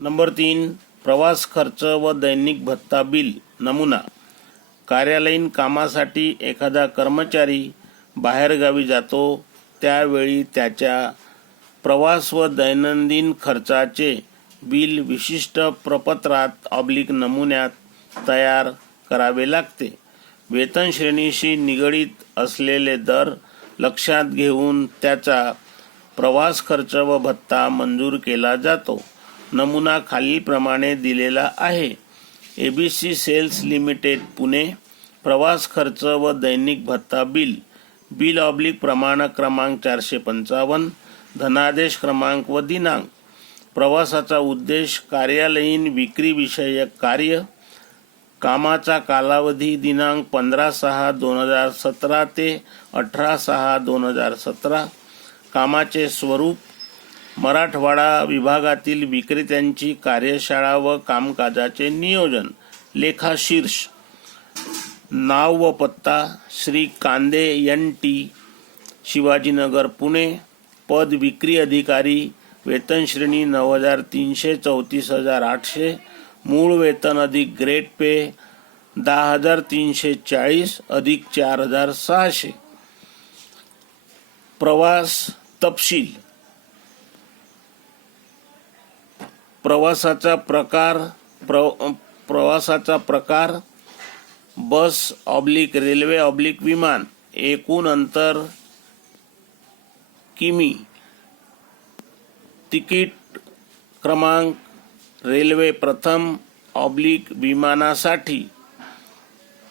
Number 3. प्रवास खर्च व दैनिक भत्ता बिल. नमुना. कार्यालयीन कामासाठी एखादा कर्मचारी बाहेरगावी जातो त्यावेळी त्याच्या प्रवास व दैनंदिन खर्चाचे बिल विशिष्ट प्रपत्रात नमुन्यात तयार करावे लागते. वेतन श्रेणीशी निगडीत असलेले दर लक्षात घेऊन त्याचा प्रवास खर्च व भत्ता मंजूर केला जातो. नमुना खालीलप्रमाणे दिलेला आहे. ABC sales limited Pune. प्रवास खर्च व दैनिक भत्ता बिल. प्रमाणक क्रमांक 455. धनादेश क्रमांक व दिनांक. प्रवासाचा उद्देश कार्यालयीन विक्रीविषयक कार्य. कामाचा कालावधी दिनांक 15/6/2017 ते 18/6/2017. कामाचे स्वरूप मराठवाडा विभागातील विक्रेत्यांची कार्यशाळा व कामकाजाचे नियोजन. लेखाशीर्ष. नाव व पत्ता श्री कांदे NT, शिवाजीनगर पुणे. पद विक्री अधिकारी. वेतन श्रेणी 9,300 34,800. मूळ वेतन अधिक ग्रेड पे 10,340 अधिक 4,600. प्रवास तपशील. प्रवासाचा प्रकार बस रेल्वे विमान. एकूण अंतर किमी. तिकीट क्रमांक रेल्वे प्रथम विमानासाठी.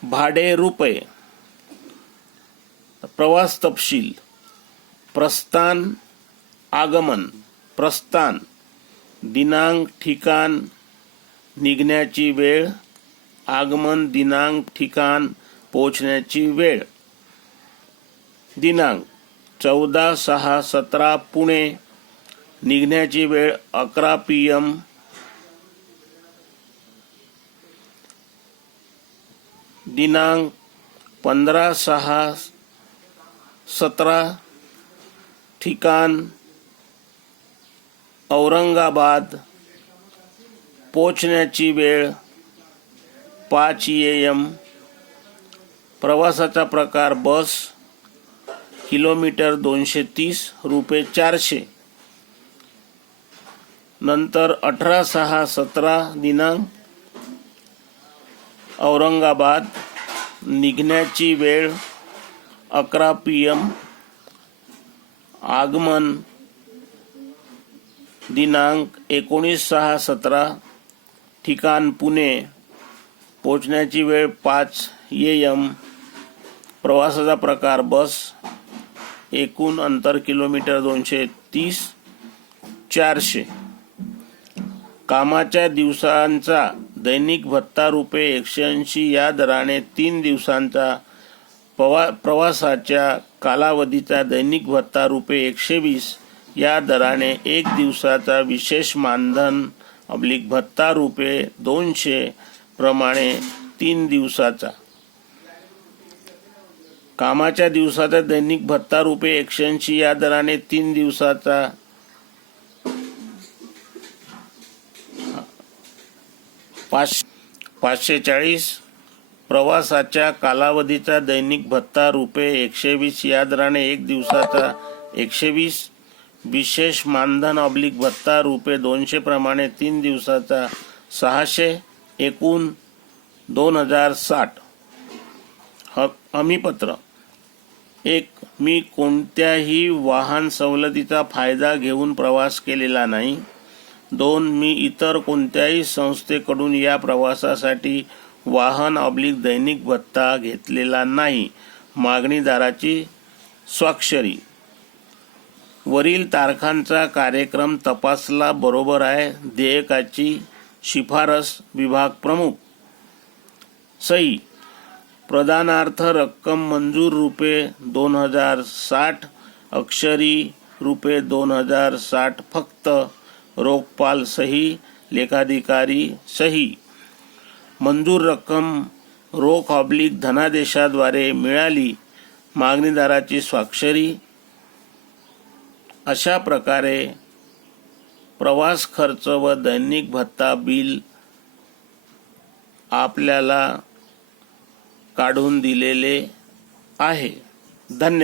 भाडे रुपये. प्रवास तपशील. प्रस्थान आगमन. प्रस्थान दिनांक ठिकाण निघण्याची वेळ. आगमन दिनांक ठिकाण पोहोचण्याची वेळ. दिनांक 14/6/17 पुणे. निघण्याची वेळ 11 PM. दिनांक 15/6/17. ठिकाण औरंगाबाद. पोहोचण्याची वेळ 5 AM. प्रवासाचा प्रकार बस. किलोमीटर 230 रुपये 400. नंतर 18/6/17 दिनांक औरंगाबाद. निघण्याची वेळ 11 PM. आगमन दिनांक 19/6/17. ठिकाण पुणे. पोहोचण्याची वेळ 5 AM. प्रवासाचा प्रकार बस. एकूण अंतर किलोमीटर 230 400. कामाच्या दिवसांचा दैनिक भत्ता रुपये 180 या दराने 3 दिवसांचा. प्रवासाच्या कालावधीचा दैनिक भत्ता रुपये 120 या दराने 1 दिवसाचा. विशेष मानधन भत्ता रुपये 200 प्रमाणे 3 दिवसाचा. कामाच्या दिवसाचा दैनिक भत्ता रुपये 180 या दराने 3 दिवसाचा. 540. प्रवासाच्या कालावधीचा दैनिक भत्ता रुपये 120 या दराने 1 दिवसाचा. 120. विशेष मानधन भत्ता रुपये 200 प्रमाणे 3 दिवसाचा. 600. एकूण 2060. हमीपत्र. 1. मी कोणत्याही वाहन सवलतीचा फायदा घेऊन प्रवास केलेला नाही. 2. मी इतर कोणत्याही संस्थेकडून या प्रवासासाठी वाहन दैनिक भत्ता घेतलेला नाही. मागणीदाराची स्वाक्षरी. वरील तारखांचा कार्यक्रम तपासला बरोबर आहे. देयकाची शिफारस विभाग प्रमुख. सही. प्रदानार्थ रक्कम मंजूर रुपये 2060. अक्षरी रुपये 2060 फक्त. रोखपाल सही. लेखाधिकारी सही. मंजूर रक्कम रोख धनादेशाद्वारे मिळाली. मागणीदाराची स्वाक्षरी. अशा प्रकारे प्रवास खर्च व दैनिक भत्ता बिल आपल्याला काढून दिलेले आहे. धन्यवाद.